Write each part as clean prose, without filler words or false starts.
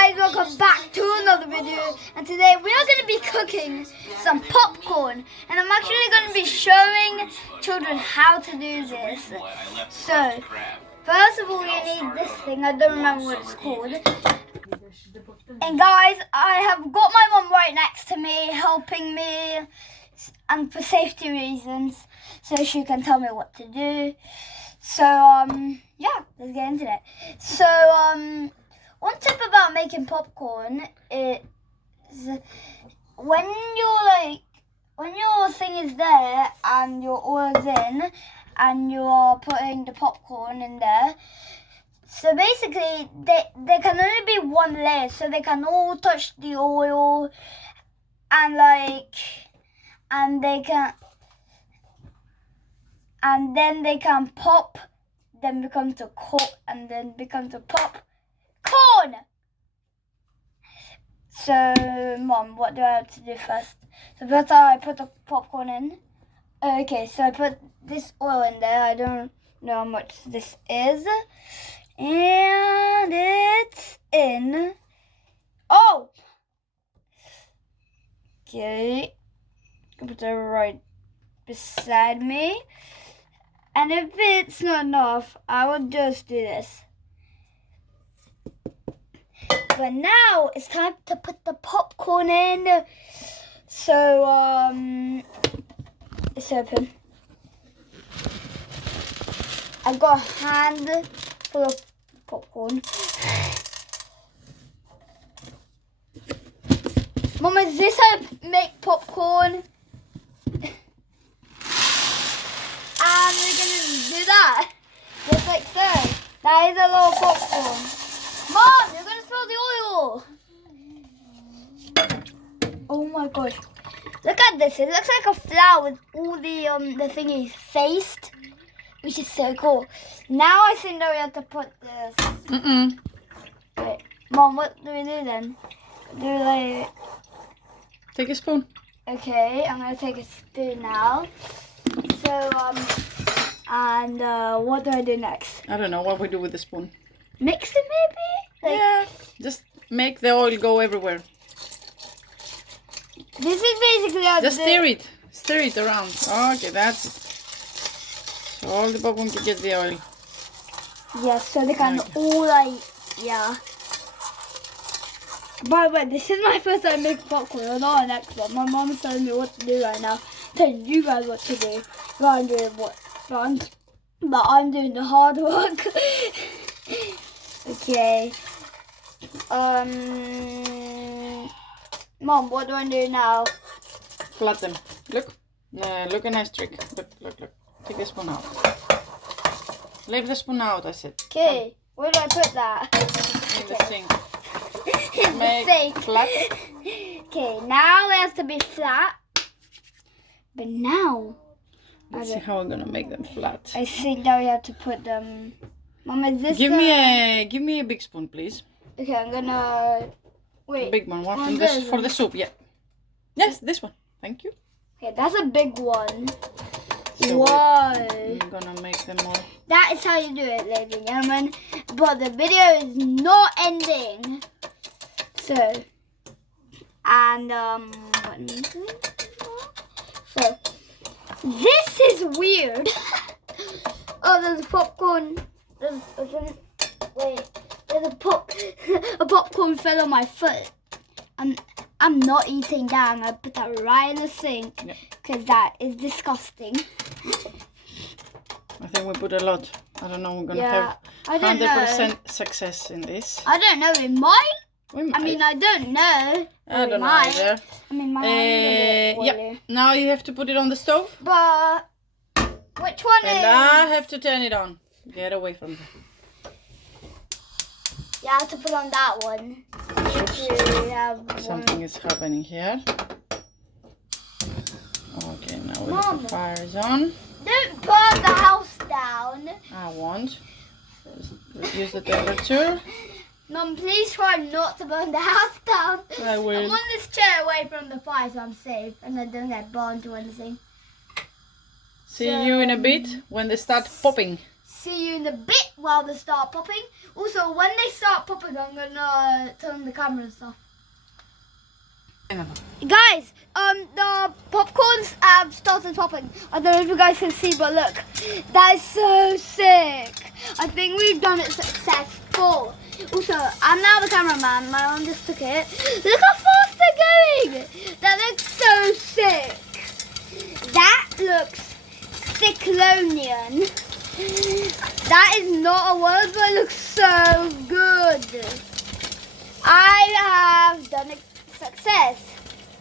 guys, welcome back to another video, and today we are going to be cooking some popcorn, and I'm actually going to be showing children how to do this. So first of all, you need this thing. I don't remember what it's called. And guys, I have got my mum right next to me helping me, and for safety reasons, so she can tell me what to do. So yeah, let's get into it. So one tip about making popcorn is when your thing is there and your oil's in and you are putting the popcorn in there. So basically, there can only be one layer, so they can all touch the oil, and then they can pop, then become to corn, and then become to pop-corn. So, Mom, what do I have to do first? So first I put the popcorn in. Okay, so I put this oil in there. I don't know how much this is. And it's in. Oh! Okay. Put it right beside me. And if it's not enough, I will just do this. But now it's time to put the popcorn in. So, it's open. I've got a hand full of popcorn. Mom, is this how you make popcorn? And we're gonna do that, just like so. That is a little popcorn. Mom, you're gonna spill the oil. Oh my gosh! Look at this. It looks like a flower with all the thingies faced, which is so cool. Now I think that we have to put this. Wait, Mom, what do we do then? Do we like? Take a spoon. Okay, I'm gonna take a spoon now. So, what do I do next? I don't know what we do with the spoon. Mix it maybe? Yeah, just make the oil go everywhere. This is basically how Just stir it around. Okay, that's it. So all the popcorn can get the oil. Yes, so they can all yeah. By the way, this is my first time making popcorn. I'm not an expert. My mom's telling me what to do right now. Telling you guys what to do. But I'm doing but I'm doing the hard work. Okay. Mom, what do I do now? Flatten. Look. Look, a nice trick. Look. Take the spoon out. Leave the spoon out, I said. Okay. Where do I put that? In the sink. In Make the sink. flat. Okay, now it has to be flat. But now, Let's see how we're gonna make them flat. I think that we have to put them. Mom, is this? Give me a big spoon, please. Okay, I'm gonna wait. A big one from this for the soup. Yeah. Yes, this one. Thank you. Okay, that's a big one. So whoa! I'm gonna make them more. That is how you do it, ladies and gentlemen. But the video is not ending. So, and so this is weird. Oh, there's popcorn. Wait, there's a popcorn fell on my foot. I'm not eating that. I'm gonna put that right in the sink because that is disgusting. I think we put a lot. I don't know. We're gonna have 100% success in this. I don't know. We might. We might. I mean, I don't know. I don't know either. I mean, my hands yeah. Now you have to put it on the stove. But which one and is? I have to turn it on. Get away from there. Yeah, I have to put on that one. Something is happening here. Okay, now the fire is on. Don't burn the house down. I won't. Just reduce the temperature. Mom, please try not to burn the house down. I will. I'm on this chair away from the fire, so I'm safe, and I don't get burned or anything. See you in a bit when they start popping. see you in a bit while they start popping. Also, when they start popping, I'm gonna turn the camera and stuff. Guys, the popcorns have started popping. I don't know if you guys can see, but look, that is so sick. I think we've done it successful. Also, I'm now the cameraman. My mom just took it. Look how fast they're going. That looks so sick. That looks cyclonian. That is not a word, but it looks so good. I have done it. Success.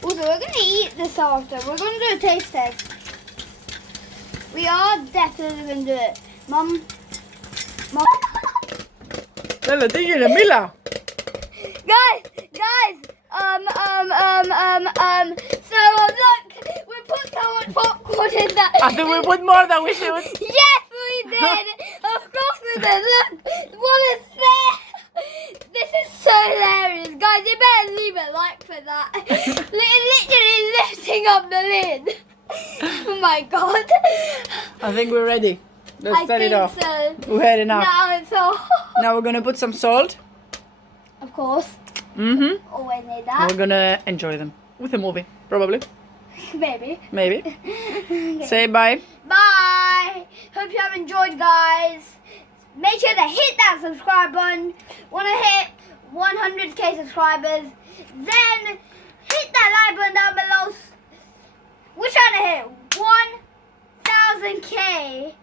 Also, we're going to eat this after. We're going to do a taste test. We are definitely going to do it. Mom. Τέλεια, τι γίνεται, μίλα. Guys. So look, we put so much popcorn in that. I think we put more than we should. Yes, we did. Of course we did. Look, what is there? This is so hilarious. Guys, you better leave a like for that. Literally lifting up the lid. Oh my god. I think we're ready. Let's set it off. So. We had enough. Now it's all. Now we're gonna put some salt. Of course. Always need that. We're gonna enjoy them with a movie, probably. Maybe. Okay. Say bye. Bye. Hope you have enjoyed, guys. Make sure to hit that subscribe button. Want to hit 100k subscribers? Then hit that like button down below. We're trying to hit 1000k